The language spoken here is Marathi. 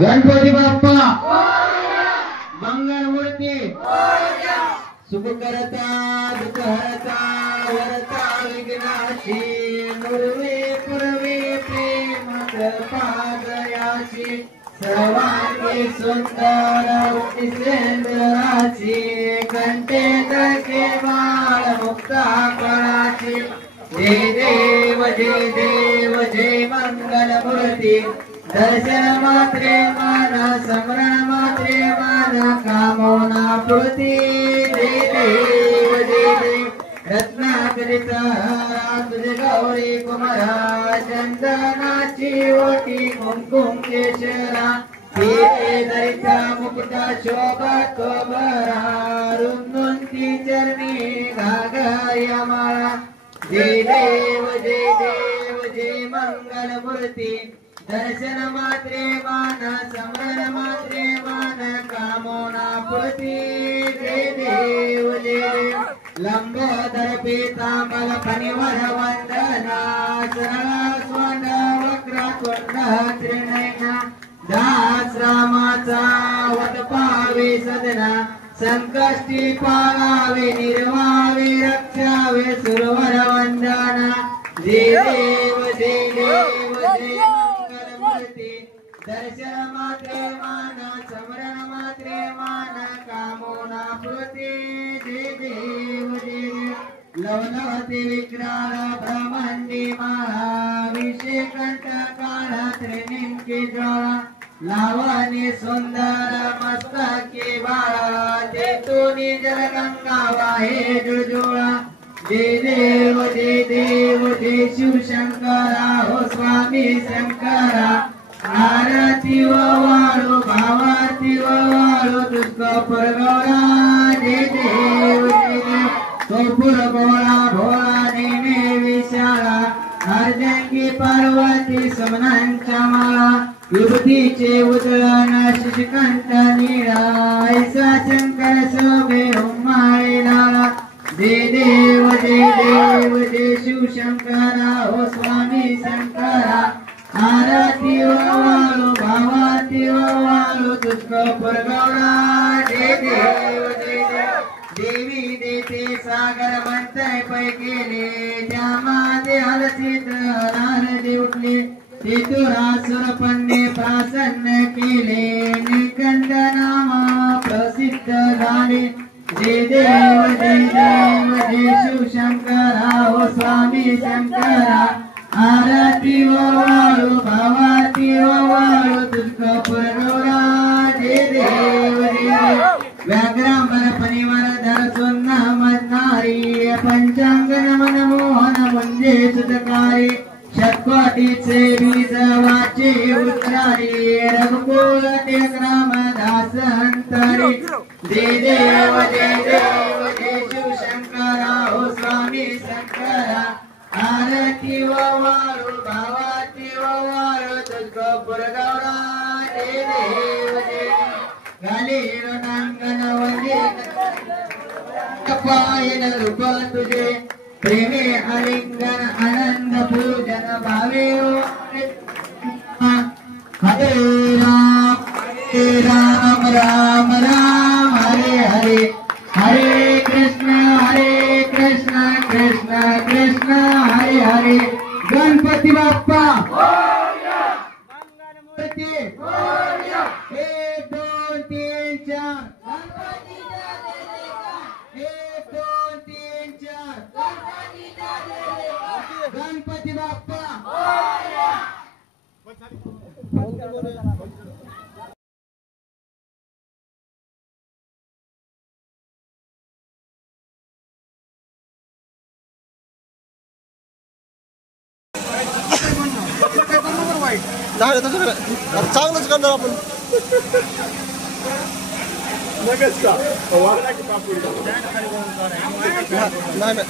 गणपती बाप्पा मंगलमूर्ती सुख करता दुःख हरता वरता विघ्नाची नुरवे पुरवे प्रेम कृपादयाची सर्वांगी सुंदर सुंदराची कंठे तळके बाळ मुक्ता फळाची जय देव जय मंगलमूर्ती दर्शन मात्रे मान स्मरण मात्रे मान कामना पूर्ती जय देव रत्नाकरित तुझे गौरी कुमारा चंदनाची ओटी कुंकुम केशरा हिरे दरिता मुकुटा शोभा कोबरा रुंदुंती चरणी घागया माळा जय देव जय मंगलमूर्ती दर्शन मात्रे मान स्मरण मात्रे मान कामना पूर्ती जय देव लंबोदर पीतांबर फणिवर वंदना सरळ स्वर्ण वक्र कुंड त्रिनयना दास रामाचा वद पावे सदना संकष्टी पाळावे निर्वावे रक्षावे सुरवर वंदना जय देव दर्शन मात्रे मान स्मरण मात्रे मान कामना पूर्ती जय देव लवलवती विक्राळ ब्रह्मांडी माळा विषेकंठ काळ त्रिनेमकी ज्वाळा लावणी सुंदर मस्तकी बाळा तेतुनी जलगंगा वाहे जुळजुळा जय देव जय शिवशंकरा हो स्वामी शंकरा आरती वाळू भावाती वाळू तुझको परगोळा जय देव सोपुर गोळा भोळा नेमे विशाळा अर्जंगी पार्वती समनांच्या माळा युवतीचे उदळण शशिकांत निळा ऐसा शंकर शोभे उमाळे लाळा जय देव जय शिवशंकरा हो स्वामी शंकरा आरती वाळू भावाती वाळू तुझको परगोळा जय देव देवी देते सागर मंथन पै केले त्यामध्ये हलसित नारदी उठले तेतुरासुर पन्ने प्रसन्न केले निकंद नामा प्रसिद्ध झाले जय देव जय शिवशंकरा हो स्वामी शंकरा आरती वाळू भावाती वाळू तुझको परगोळा जय देव व्याघ्रांबर फणिवर धर सुन्न मदनारी पंचांग नमन मोहन म्हणजे सुतकारी षट्कोटीचे बीज वाचे उतरारी रघुकुल टेक रामदास अंतरी जय देव जय शिवशंकरा हो स्वामी शंकरा आरती वाळू भावाती वाळू तुझको परगोळा जय देव गालीर नांगन वंदे कपायन रूप तुझे प्रेमे आलिंगन आनंद पूजन भावे हरे राम राम राम हरे हरे हरे कृष्ण कृष्ण कृष्ण हरे हरे गणपती बाप्पा मंगलमूर्ती 1 2 3 4 1 2 3 4 गणपती बाप्पा चांगलंच करणार आपण नाही